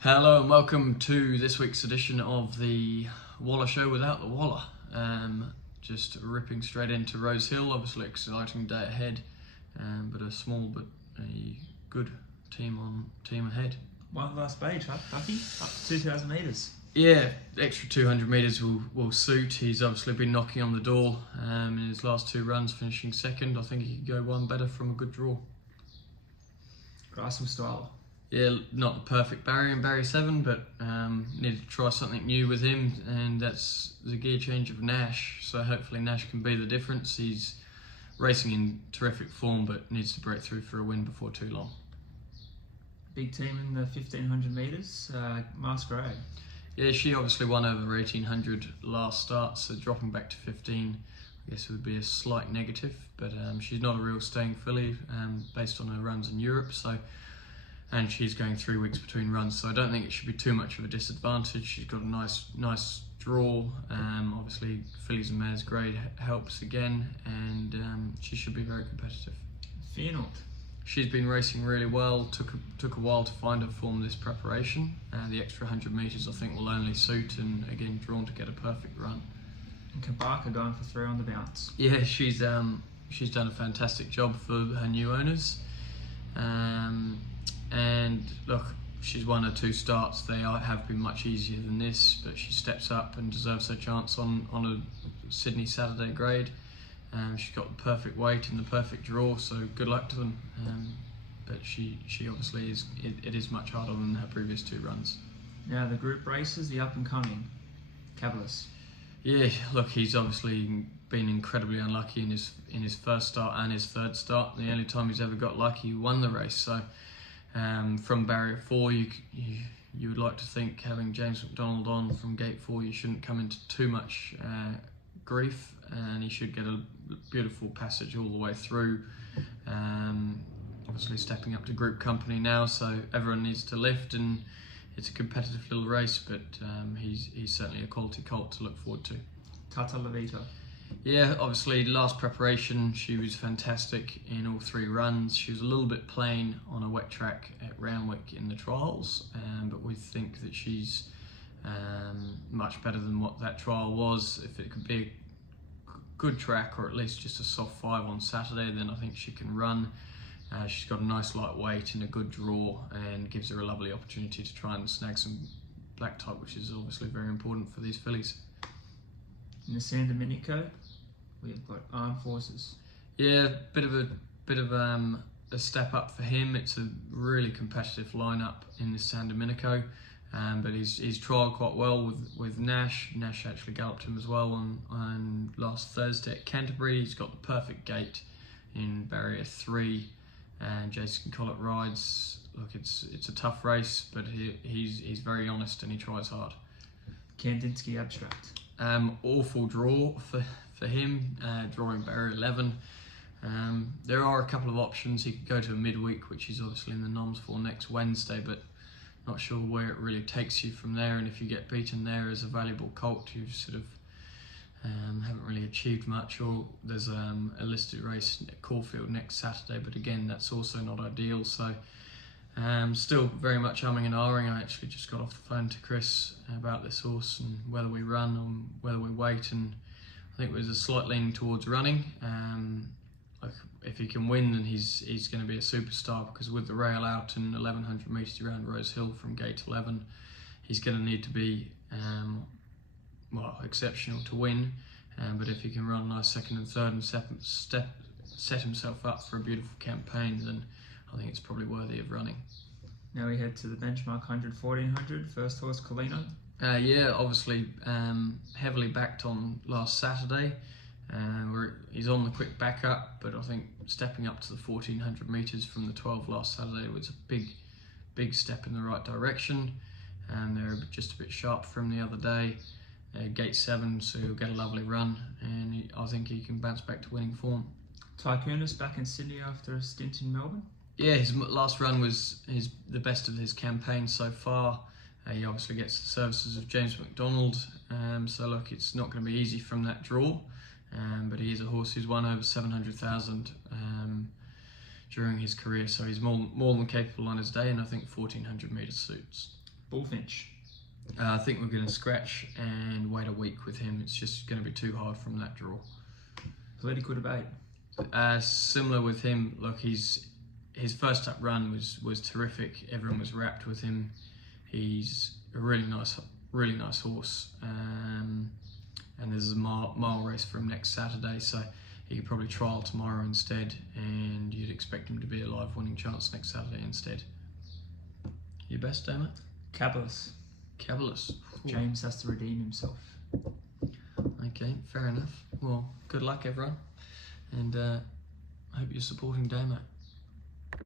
Hello and welcome to this week's edition of the Waller Show without the Waller. Just ripping straight into Rose Hill, obviously exciting day ahead, but a small but a good team ahead. One last stage, huh, Ducky? Up to 2,000 metres. Yeah, extra 200 metres will suit. He's obviously been knocking on the door in his last two runs, finishing second. I think he could go one better from a good draw. Grass will style. Yeah, not the perfect barrier in barrier 7, but needed to try something new with him, and that's the gear change of Nash. So hopefully Nash can be the difference. He's racing in terrific form, but needs to break through for a win before too long. Big team in the 1,500 metres, Masquerade. Yeah, she obviously won over 1,800 last start, so dropping back to 15, I guess it would be a slight negative, but she's not a real staying filly based on her runs in Europe, and she's going 3 weeks between runs, so I don't think it should be too much of a disadvantage. She's got a nice draw. Obviously, fillies and mares grade helps again, and she should be very competitive. Fear not. She's been racing really well. Took a while to find her form this preparation, and the extra 100 metres I think will only suit, and again drawn to get a perfect run. And Kabaka going for 3 on the bounce. Yeah, she's done a fantastic job for her new owners. And look, she's won her 2 starts. They have been much easier than this, but she steps up and deserves her chance on a Sydney Saturday grade. She's got the perfect weight and the perfect draw, so good luck to them. But she obviously it is much harder than her previous 2 runs. Now the group races, the up and coming, Cavalis. Yeah, look, he's obviously been incredibly unlucky in his first start and his third start. The only time he's ever got lucky, he won the race. So from barrier 4, you would like to think, having James McDonald on from gate 4, you shouldn't come into too much grief, and he should get a beautiful passage all the way through. Obviously stepping up to group company now, so everyone needs to lift, and it's a competitive little race, but he's certainly a quality colt to look forward to. Tata Levita. Yeah, obviously last preparation she was fantastic in all 3 runs. She was a little bit plain on a wet track at Randwick in the trials, but we think that she's much better than what that trial was. If it could be a good track, or at least just a soft 5 on Saturday, then I think she can run. She's got a nice light weight and a good draw, and gives her a lovely opportunity to try and snag some black type, which is obviously very important for these fillies. In the San Domenico, we've got Armed Forces. Yeah, bit of a step up for him. It's a really competitive lineup in the San Domenico, but he's trialled quite well with Nash. Nash actually galloped him as well on last Thursday at Canterbury. He's got the perfect gate in barrier 3, and Jason Collett rides. Look, it's a tough race, but he's very honest and he tries hard. Kandinsky Abstract. Awful draw for him, drawing barrier 11. There are a couple of options. He could go to a midweek, which he's obviously in the noms for next Wednesday, but not sure where it really takes you from there. And if you get beaten there as a valuable colt, you sort of haven't really achieved much. Or there's a listed race at Caulfield next Saturday, but again, that's also not ideal. So still very much umming and ahhing. I actually just got off the phone to Chris about this horse and whether we run or whether we wait, and I think there's a slight leaning towards running. Like if he can win, then he's going to be a superstar, because with the rail out and 1,100 metres around Rose Hill from gate 11, he's going to need to be exceptional to win. But if he can run a nice second and third and set himself up for a beautiful campaign, then I think it's probably worthy of running. Now we head to the benchmark 100-1400, first horse Colino. Yeah, obviously heavily backed on last Saturday. He's on the quick back up, but I think stepping up to the 1,400 metres from the 12 last Saturday was a big step in the right direction. And they're just a bit sharp from the other day. Gate 7, so he'll get a lovely run, and I think he can bounce back to winning form. Tycoonus back in Sydney after a stint in Melbourne. Yeah, his last run was the best of his campaign so far. He obviously gets the services of James McDonald, so look, it's not going to be easy from that draw, but he is a horse who's won over 700,000 during his career, so he's more than capable on his day, and I think 1,400 metres suits. Bullfinch. I think we're going to scratch and wait a week with him. It's just going to be too hard from that draw. Political debate. Similar with him. Look, his first up run was terrific. Everyone was wrapped with him. He's a really nice horse. And there's a mile race for him next Saturday, so he could probably trial tomorrow instead, and you'd expect him to be a live winning chance next Saturday instead. Your best, Damon? Cabalus. Cabalus. James has to redeem himself. Okay, fair enough. Well, good luck everyone, and I hope you're supporting Damo.